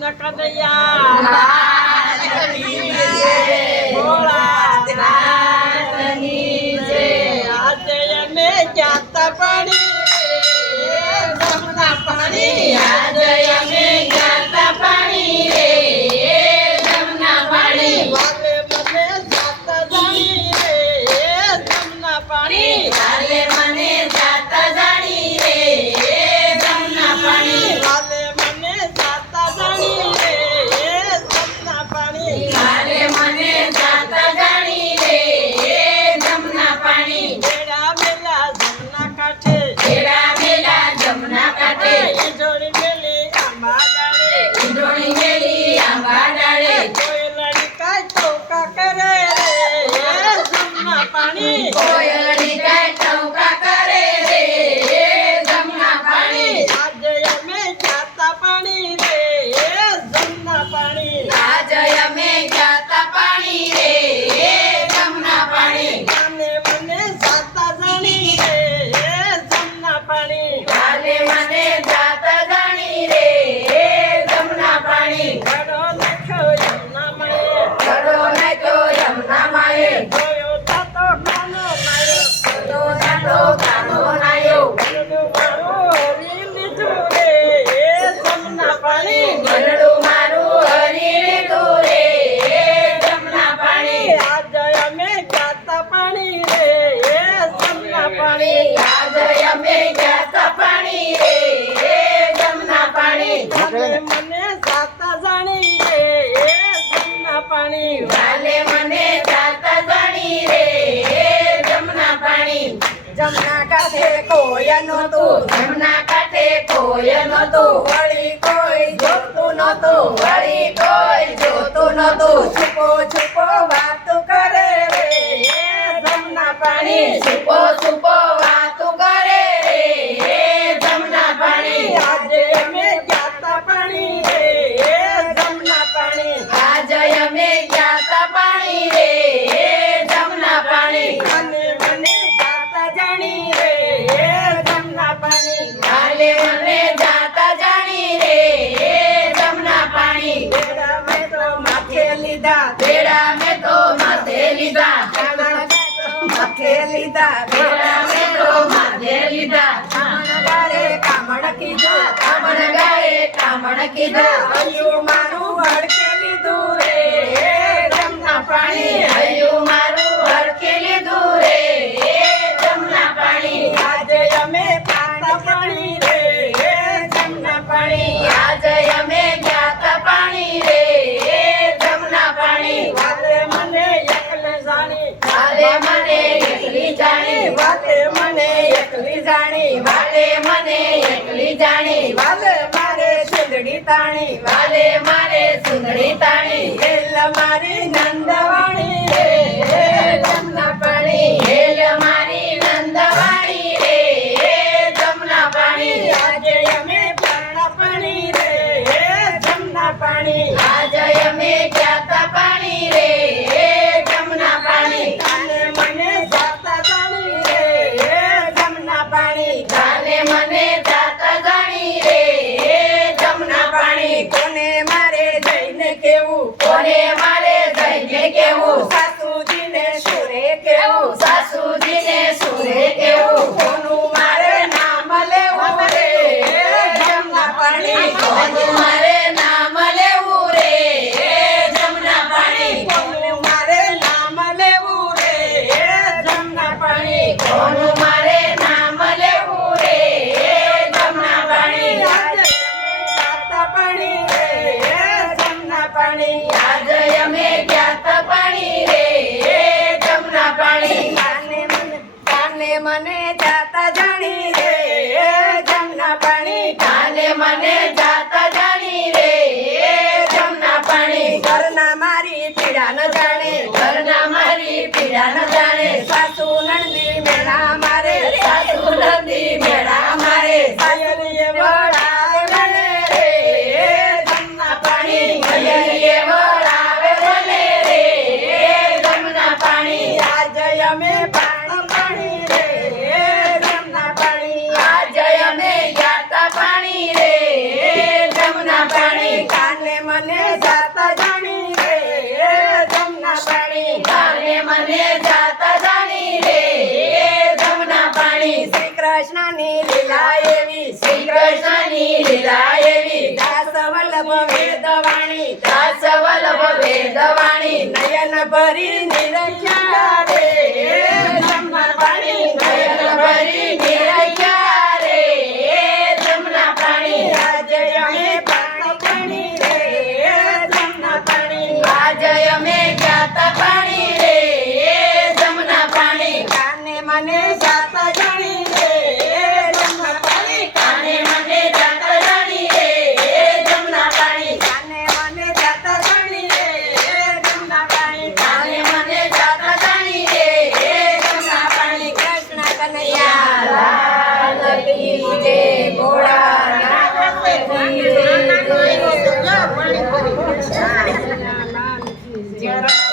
કૃષ્ણ કનૈયા ભોળાનાથની જય. આજે અમે જાતા પાણી જમના પાણી, આજે અમે જાતા પાણી રે જમના પાણી. વાલે મને જાતા જાણી રે જમના પાણી, વાલે મને જાતા જાણી રે જમના પાણી. વાલે મને જાતા જાણી રે જમના પાણી, વાલે મને જાતા જાણી રે જમના પાણી. બેડા મેલા જમના કાંઠે, બેડા મેલા જમના કાંઠે. ઈંધોણી મેલી આંબા ડાળે, ઈંધોણી મેલી આંબા ડાળે. કોયલડી કાંઈ ટોકા કરે રે જમના પાણી, કોયલડી કાંઈ ટોકા કરે રે જમના પાણી. આજે અમે જાતા પાણી રે જમના પાણી, આજે અમે જાતા પાણી રે જમના પાણી. કાને મને જાતા જાણી રે જમના પાણી, કાલે મને જાતા જાણી રે જમના પાણી. ઘડો નાખ્યો યમુના માએ, ઘડો નાખ્યો યમુના માએ. જોયો તાતો કાનો નાયો, જોયો તાતો કાનો નાયો. ગળડું મારું હરી લીધું રે જમના પાણી, ગળડું મારું હરી લીધું રે જમના પાણી. આજે અમે જાતા પાણી રે જમના પાણી, આજે અમે જાતા પાણી રે જમના પાણી. વાલે મને જાતા જાણી રે જમના પાણી, વાલે મને જાતા જાણી રે જમના પાણી. જમના કાંઠે કોઈ નહોતું, જમના કાંઠે કોઈ નહોતું. વળી કોઈ જોતું નહોતું, વળી કોઈ જોતું નહોતું. છુપો છુપો વાતો કરે રે જમના પાણી, છુપો છુપો વાતો કરે રે જમના પાણી. આજે અમે જાતા પાણી રે જમના પાણી, આજે અમે જાતા પાણી રે જમના પાણી. અને મને જાતા જાણી રે જમના પાણી, કાલે મને જાતા જાણી રે જમના પાણી. બેડા મેં તો માથે લીધા, બેડા મેં તો માથે લીધા. માથે લીધા, બેડા મેં તો માથે લીધા. કામણ ગારે કામણ કીધા, કામણ ગારે કામણ કીધા. હૈયું મારું હડકે લીધું રે જમના પાણી, હૈયું મારું હડકે લીધું રે જમના પાણી. આજે અમે જાતા પાણી રે જમના પાણી, આજે અમે જાતા પાણી રે જમના પાણી. વાલે મને એકલી જાણી, વાલે મને એકલી જાણી, વાલે મને એકલી જાણી, વાલે મને એકલી જાણી. વાલે મારે સુંદડી તાણી, વાલે મારે સુંદડી તાણી. હેલ મારી નંદવાણી રે જમના પાણી, હેલ મારી નંદવાણી રે જમના પાણી. આજે અમે જાતા પાણી રે જમના પાણી, આજે અમે જાતા પાણી રે જમના પાણી. કાલે મને જાતા જાણી રે જમના પાણી, કાલે મને જાતા જાણી રે જમના પાણી. કોને મારે જઈને કેવું, કોને મારે જઈને કેવું. સાસુજીને સુરે કેવું, સાસુજીને સુરે કેવું. કોનું મારે નામ લેવું રે જમના પાણી, કોનું મારે નામ લેવું રે જમના પાણી. કોનું મારે નામ લેવું રે જમના પાણી, કોનું મારે નામ લેવું રે જમના પાણી. આજે જાતા પાણી રે જમના પાણી, આજે અમે જાતા પાણી રે જમના પાણી. કાને મને જાતા જાણી રે જમના પાણી, કાને મને જાતા જાણી રે જમના પાણી. ઘરના મારી પીડા ન જાણે, ઘરના મારી પીડા ન જાણે. સાસુ નંદી મેળા મારે, સાસુ નંદી મેળા મારે. સાયલીએ વળાવે મને રે જમના પાણી, સાયલીએ જાય એવી દાસ વલ્લભ વેદવાણી દાસ વલ્લભ વેદવાણી નયન ભરી નિરખ્યા રે જમના પાણી નયન ભરી નિરખ્યા રે જમના પાણી આજે અમે પાણી રે જમના પાણી આજે અમે ગાતા પાણી રે જમના પાણી કાને મને જાતા જાણી રે જમના પાણી કાને મને જાતા જાણી રે જમના પાણી કાને મને જાતા જાણી રે જમના પાણી કાને મને જાતા જાણી રે જમના પાણી કૃષ્ણ કનૈયા લાલ કી જય ભોળાનાથ કી જય. લાલ કી જય.